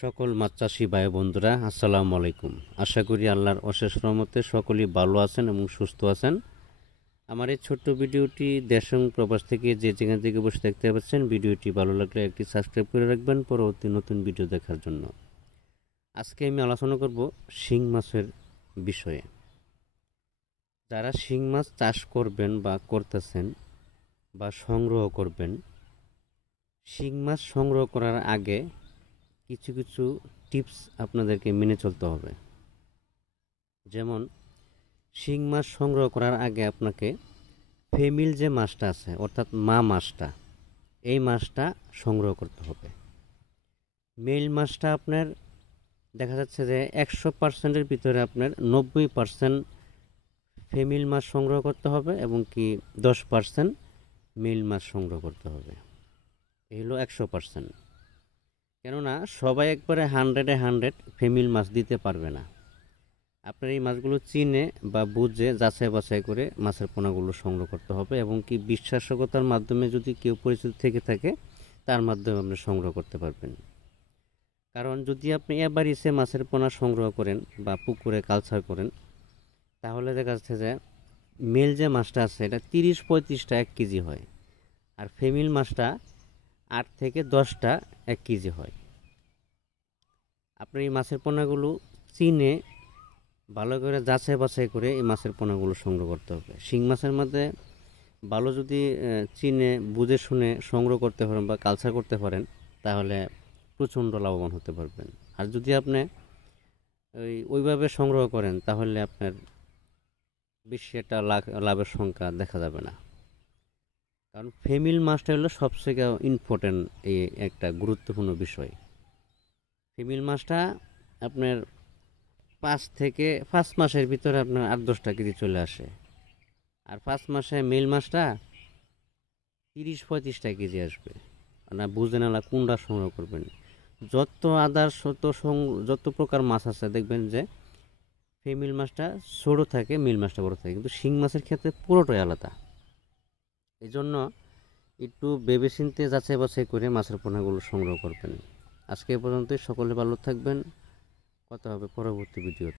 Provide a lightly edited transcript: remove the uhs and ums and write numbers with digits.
সকল মাছ চাষি ভাই বন্ধুরা আসসালামু আলাইকুম। আশা করি আল্লাহর অশেষ রহমতে সকলেই ভালো আছেন এবং সুস্থ আছেন। আমার এই ছোট্ট ভিডিওটি দেশ এবং প্রবাস থেকে যে যেখান থেকে বসে দেখতে পাচ্ছেন, ভিডিওটি ভালো লাগলে একটি সাবস্ক্রাইব করে রাখবেন পরবর্তী নতুন ভিডিও দেখার জন্য। আজকে আমি আলোচনা করব শিং মাছের বিষয়ে। যারা শিং মাছ চাষ করবেন বা করতেছেন বা সংগ্রহ করবেন, শিং মাছ সংগ্রহ করার আগে কিছু কিছু টিপস আপনাদেরকে মেনে চলতে হবে। যেমন শিং মাছ সংগ্রহ করার আগে আপনাকে ফেমিল যে মাছটা আছে অর্থাৎ মা মাছটা, এই মাছটা সংগ্রহ করতে হবে। মেল মাছটা আপনার দেখা যাচ্ছে যে 100%-এর ভিতরে আপনার 90% ফেমিল মাছ সংগ্রহ করতে হবে এবং কি 10% মেল মাছ সংগ্রহ করতে হবে। এই হলো 100%। কেননা সবাই একবারে 100-100 ফেমিল মাছ দিতে পারবে না। আপনার এই মাছগুলো চিনে বা বুঝে যাচাই বাছাই করে মাছের পোনাগুলো সংগ্রহ করতে হবে এবং কি বিশ্বাসযোগ্যতার মাধ্যমে যদি কেউ পরিচিত থেকে থাকে তার মাধ্যমে আপনি সংগ্রহ করতে পারবেন। কারণ যদি আপনি এবার এসে মাছের পোনা সংগ্রহ করেন বা পুকুরে কালচার করেন, তাহলে দেখা যাচ্ছে যে মেল যে মাছটা আছে এটা 30-35টা 1 কেজি হয়, আর ফেমিল মাছটা 8 থেকে 10টা 1 কেজি হয়। আপনার এই মাছের পোনাগুলো চিনে ভালো করে যাচাই বাছাই করে এই মাছের পোনাগুলো সংগ্রহ করতে হবে। শিং মাছের মধ্যে ভালো যদি চিনে বুঝে শুনে সংগ্রহ করতে পারেন বা কালচার করতে পারেন, তাহলে প্রচণ্ড লাভবান হতে পারবেন। আর যদি আপনি ওইভাবে সংগ্রহ করেন তাহলে আপনার বেশি একটা লাভের সংখ্যা দেখা যাবে না। কারণ ফেমিল মাছটা হলো সবথেকে ইম্পর্টেন্ট, এই একটা গুরুত্বপূর্ণ বিষয়। ফিমেল মাছটা আপনার 5 মাসের ভিতরে আপনার 8-10টা কেজি চলে আসে, আর 5 মাসে মেল মাছটা 30-35টা কেজি আসবে। না বুঝে না কোনটা সংগ্রহ করবেন। যত আদার্স যত প্রকার মাছ আছে দেখবেন যে ফিমেল মাছটা ছোটো থাকে, মেল মাছটা বড় থাকে, কিন্তু শিং মাছের ক্ষেত্রে পুরোটাই আলাদা। এই জন্য একটু ভেবেচিন্তে যাচাই বাছাই করে মাছের পোনাগুলো সংগ্রহ করবেন। আজকে এ পর্যন্তই। সকলে ভালো থাকবেন। কথা হবে পরবর্তী ভিডিও।